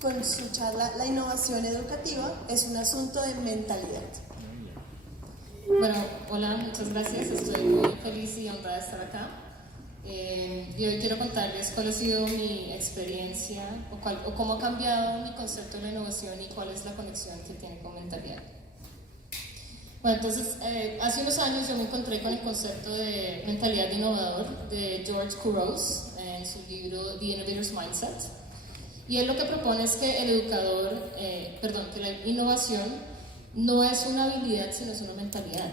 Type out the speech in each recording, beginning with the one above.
con su charla La innovación educativa es un asunto de mentalidad. Bueno, hola, muchas gracias, estoy muy feliz y honrada de estar acá. Y hoy quiero contarles cuál ha sido mi experiencia o cómo ha cambiado mi concepto de la innovación y cuál es la conexión que tiene con mentalidad. Bueno, entonces, hace unos años yo me encontré con el concepto de mentalidad de innovador de George Couros en su libro The Innovator's Mindset. Y él lo que propone es que que la innovación no es una habilidad, sino es una mentalidad.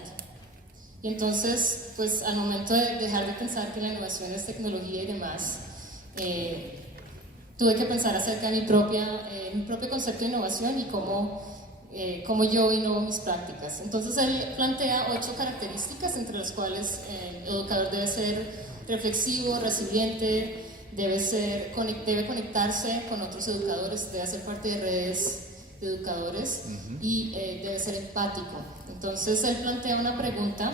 Y entonces, pues al momento de dejar de pensar que la innovación es tecnología y demás, tuve que pensar acerca de mi propio concepto de innovación y cómo yo innovo mis prácticas. Entonces él plantea 8 características entre las cuales el educador debe ser reflexivo, resiliente, debe conectarse con otros educadores, debe hacer parte de redes de educadores y debe ser empático. Entonces él plantea una pregunta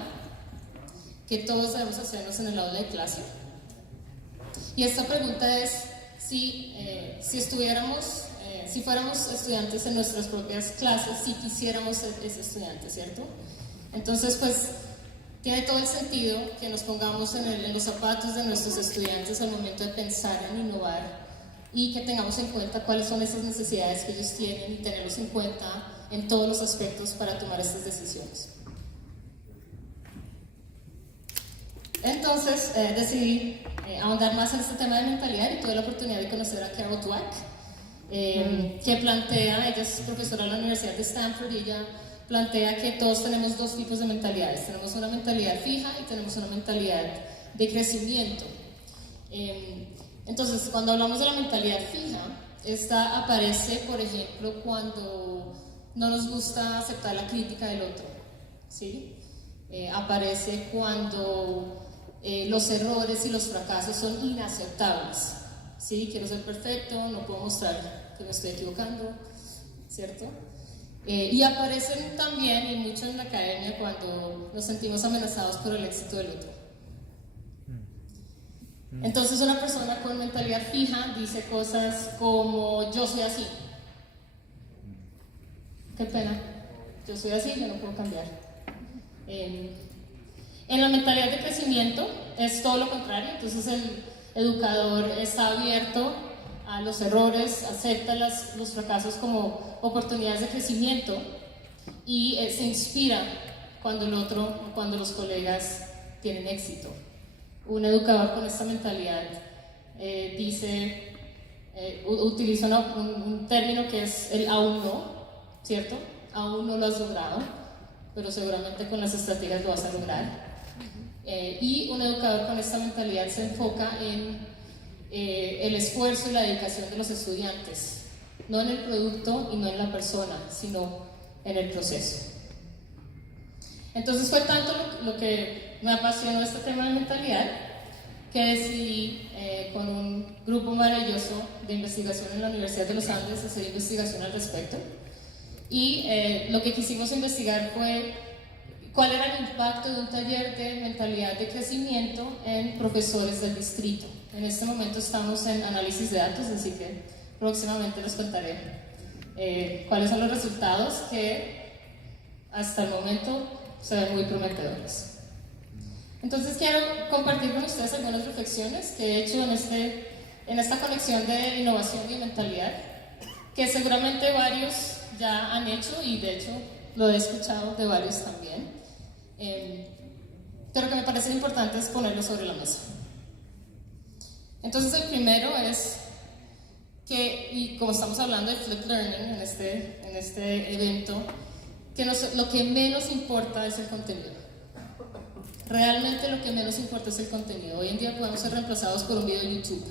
que todos debemos hacernos en el aula de clase, y esta pregunta es si fuéramos estudiantes en nuestras propias clases, si quisiéramos ser ese estudiante, ¿cierto? Entonces, pues, tiene todo el sentido que nos pongamos en los zapatos de nuestros estudiantes al momento de pensar en innovar y que tengamos en cuenta cuáles son esas necesidades que ellos tienen y tenerlos en cuenta en todos los aspectos para tomar estas decisiones. Entonces, decidí ahondar más en este tema de mentalidad y tuve la oportunidad de conocer a Carol Dweck, que plantea, ella es profesora de la Universidad de Stanford y ella plantea que todos tenemos 2 tipos de mentalidades. Tenemos una mentalidad fija y tenemos una mentalidad de crecimiento. Entonces, cuando hablamos de la mentalidad fija, esta aparece, por ejemplo, cuando no nos gusta aceptar la crítica del otro, ¿sí? Aparece cuando los errores y los fracasos son inaceptables, ¿sí? Quiero ser perfecto, no puedo mostrar que me estoy equivocando, ¿cierto? Y aparecen también, y mucho en la academia, cuando nos sentimos amenazados por el éxito del otro. Entonces una persona con mentalidad fija dice cosas como: yo soy así, qué pena, yo soy así, yo no puedo cambiar. En la mentalidad de crecimiento es todo lo contrario. Entonces el educador está abierto a los errores, acepta los fracasos como oportunidades de crecimiento y se inspira cuando los colegas tienen éxito. Un educador con esta mentalidad utiliza un término que es el aún no, ¿cierto? Aún no lo has logrado, pero seguramente con las estrategias lo vas a lograr. Y un educador con esta mentalidad se enfoca en el esfuerzo y la dedicación de los estudiantes, no en el producto y no en la persona, sino en el proceso. Entonces fue tanto lo que me apasionó este tema de mentalidad que decidí con un grupo maravilloso de investigación en la Universidad de los Andes hacer investigación al respecto. Y lo que quisimos investigar fue cuál era el impacto de un taller de mentalidad de crecimiento en profesores del distrito. En este momento estamos en análisis de datos, así que próximamente les contaré cuáles son los resultados, que hasta el momento se ven muy prometedores. Entonces quiero compartir con ustedes algunas reflexiones que he hecho en esta conexión de innovación y mentalidad, que seguramente varios ya han hecho y de hecho lo he escuchado de varios también, pero que me parece importante es ponerlo sobre la mesa. Entonces el primero es que, y como estamos hablando de Flipped Learning en este evento, que lo que menos importa es el contenido. Realmente lo que menos importa es el contenido. Hoy en día podemos ser reemplazados por un video de YouTube.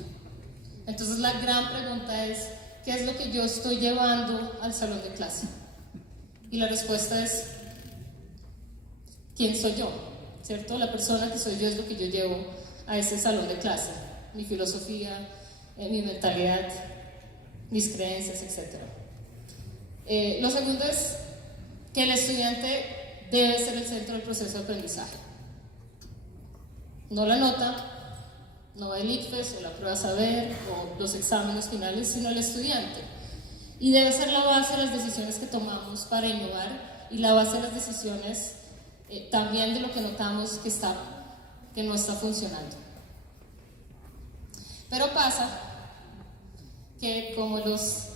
Entonces la gran pregunta es: ¿qué es lo que yo estoy llevando al salón de clase? Y la respuesta es: ¿quién soy yo? ¿Cierto? La persona que soy yo es lo que yo llevo a ese salón de clase. Mi filosofía, mi mentalidad, mis creencias, etc. Lo segundo es que el estudiante debe ser el centro del proceso de aprendizaje. No la nota, no el ICFES o la prueba saber o los exámenes finales, sino el estudiante. y debe ser la base de las decisiones que tomamos para innovar y la base de las decisiones también de lo que notamos que no está funcionando. Pero pasa que como los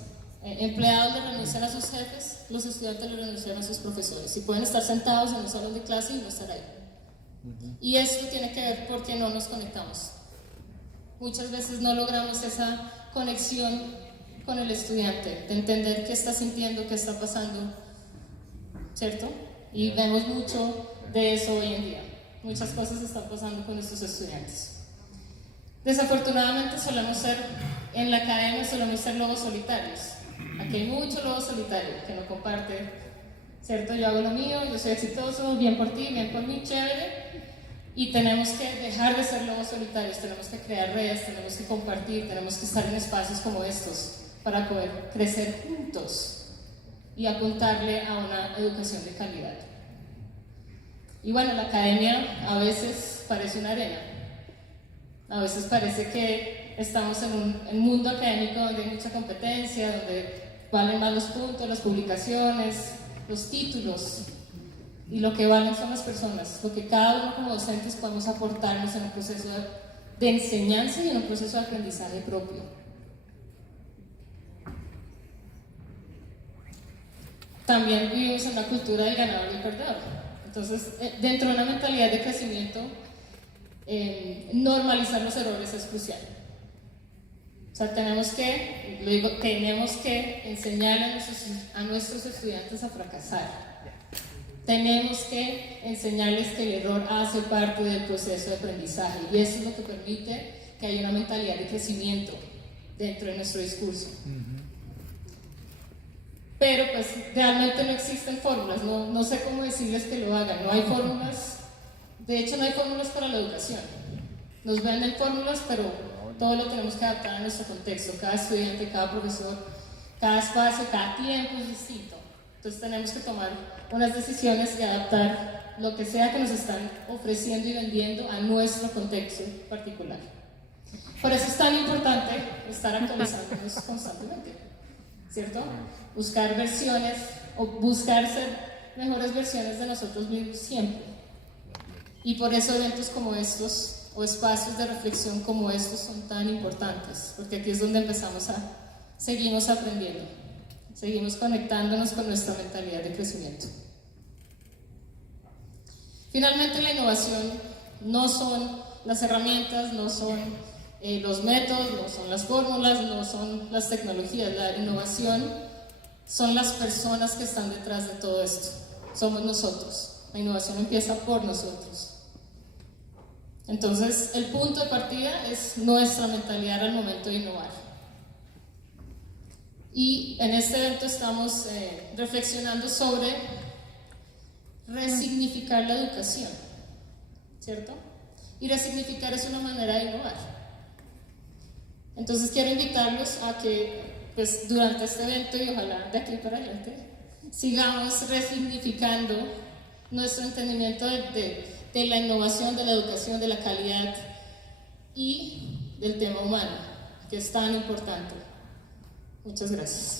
empleados le renuncian a sus jefes, los estudiantes le renuncian a sus profesores y pueden estar sentados en un salón de clase y no estar ahí. Y esto tiene que ver porque no nos conectamos. Muchas veces no logramos esa conexión con el estudiante, de entender qué está sintiendo, qué está pasando, ¿cierto? Y vemos mucho de eso hoy en día. Muchas cosas están pasando con estos estudiantes. Desafortunadamente en la academia solemos ser lobos solitarios. Aquí hay mucho lobo solitario que no comparte, ¿cierto? Yo hago lo mío, yo soy exitoso, bien por ti, bien por mí, chévere. Y tenemos que dejar de ser lobos solitarios, tenemos que crear redes, tenemos que compartir, tenemos que estar en espacios como estos para poder crecer juntos y apuntarle a una educación de calidad. Y bueno, la academia a veces parece una arena. A veces parece que estamos en un mundo académico donde hay mucha competencia, donde valen más los puntos, las publicaciones, los títulos, y lo que valen son las personas, lo que cada uno como docentes podemos aportarnos en un proceso de enseñanza y en un proceso de aprendizaje propio. También vivimos en una cultura del ganador y el perdedor. Entonces, dentro de una mentalidad de crecimiento, normalizar los errores es crucial. O sea, tenemos que enseñar a nuestros estudiantes a fracasar. Tenemos que enseñarles que el error hace parte del proceso de aprendizaje y eso es lo que permite que haya una mentalidad de crecimiento dentro de nuestro discurso. Pero pues realmente no existen fórmulas, no sé cómo decirles que lo hagan, no hay fórmulas, de hecho no hay fórmulas para la educación. Nos venden fórmulas, pero todo lo tenemos que adaptar a nuestro contexto, cada estudiante, cada profesor, cada espacio, cada tiempo es distinto. Entonces tenemos que tomar unas decisiones y adaptar lo que sea que nos están ofreciendo y vendiendo a nuestro contexto particular. Por eso es tan importante estar actualizándonos constantemente, ¿cierto? Buscar versiones o buscar ser mejores versiones de nosotros mismos siempre. Y por eso eventos como estos o espacios de reflexión como estos son tan importantes, porque aquí es donde seguimos aprendiendo. Seguimos conectándonos con nuestra mentalidad de crecimiento. Finalmente, la innovación no son las herramientas, no son los métodos, no son las fórmulas, no son las tecnologías. La innovación son las personas que están detrás de todo esto. Somos nosotros. La innovación empieza por nosotros. Entonces, el punto de partida es nuestra mentalidad al momento de innovar. Y en este evento estamos reflexionando sobre resignificar la educación, ¿cierto? Y resignificar es una manera de innovar. Entonces quiero invitarlos a que pues, durante este evento y ojalá de aquí para adelante sigamos resignificando nuestro entendimiento de la innovación, de la educación, de la calidad y del tema humano, que es tan importante. Muchas gracias.